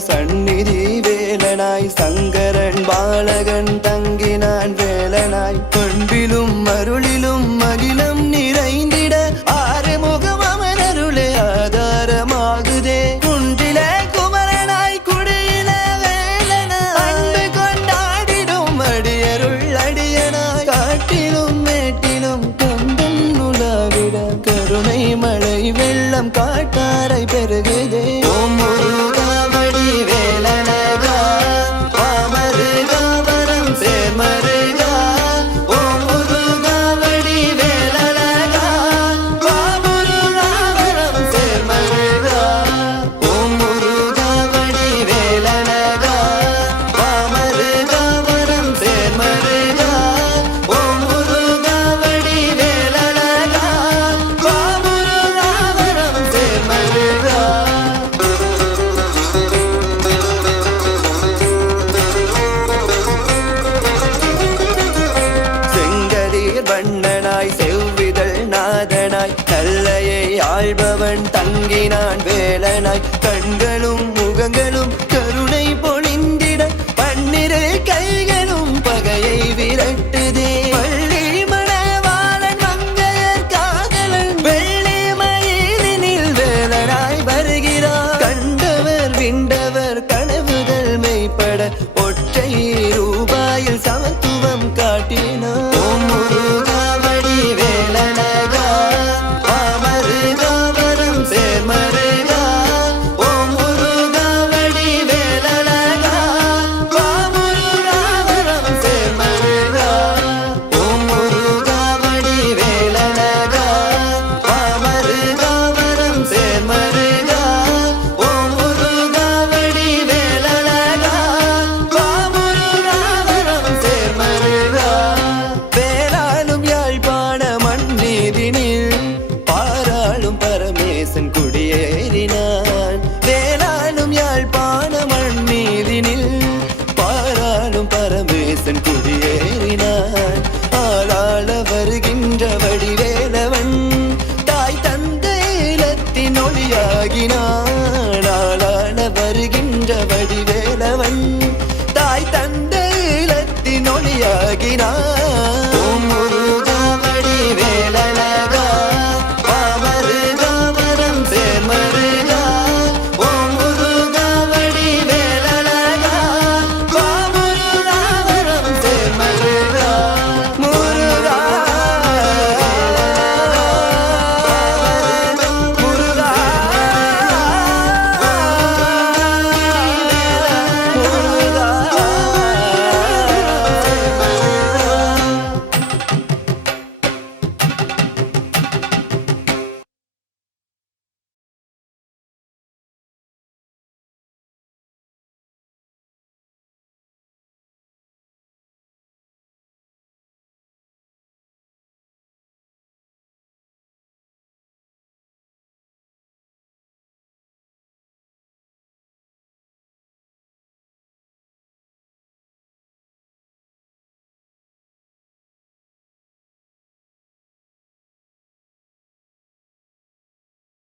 சந்நிதி வேலனாய் சங்கரன் பாலகன் தங்கினான் வேலனாய் பண்பிலும் அருளிலும் அகிலம் நிறைந்திட ஆறுமுகம் அவன் அருளே ஆதாரமாகுதே குன்றில குமரனாய் குடியில வேலனாய் அன்பு கொண்டாடிடும் அடியருள் அடியனாய் காட்டிலும் மேட்டிலும் கந்தன் உலாவிட கருணை மழை வெள்ளம் காட்டாரை பெருகுதே ஓம் முருகாவடி வேலனகா பாமருகா வரம் சேர்மருகா ஓம் முருகாவடி வேலனகா பாமருகா வரம் சேர்மருகா ஓம் முருகாவடி வேலனகா பாமருகா வரம் சேர்மருகா ஓம் முருகாவடி வேலனகா பாமருகா வரம் சேர்மருகா செங்கதிர் வண்ணனாய் செவ்விதழ் நாதனாய் கல்லையை ஆள்பவன் தங்கினான் வேலனாய் கண்களும் முகங்களும் கருணை பொழிந்திட பன்னிரு கைகளும் பகையை விரட்டுதே பள்ளி மணவாளன் மங்கையர் காதலன் வெள்ளி மயிலினில் வேலனாய் வருகிறார் கண்டவர் விண்டவர் கனவுகள் மெய்ப்பட ஒற்றை ரூபாயில் சமத்துவம் காட்டினார் ஓம் முருகாவடி வேலனகா பாமருகா வரம் சேர்மருகா ஓம் முருகாவடி வேலனகா பாமருகா வரம் சேர்மருகா ஓம் முருகாவடி வேலனகா பாமருகா வரம் சேர்மருகா ஓம் முருகாவடி வேலனகா பாமருகா வரம் சேர்மருகா வேளாளும் யாழ்ப்பாண மண்ணீதினில் பாராளும் பரமேசன் குடியேறினான் வேளாளும் யாழ்ப்பாண மண்ணீதினில் பாராளும் பரமேசன் குடியேறினான் ஆளாள வருகின்ற வடிவேலவன் தாய் தந்தையிலத்தின் ஒளியாகினான் ஆளாள வருகின்ற வடிவேலவன் தாய் தந்தையிலத்தின் ஒளியாகினான்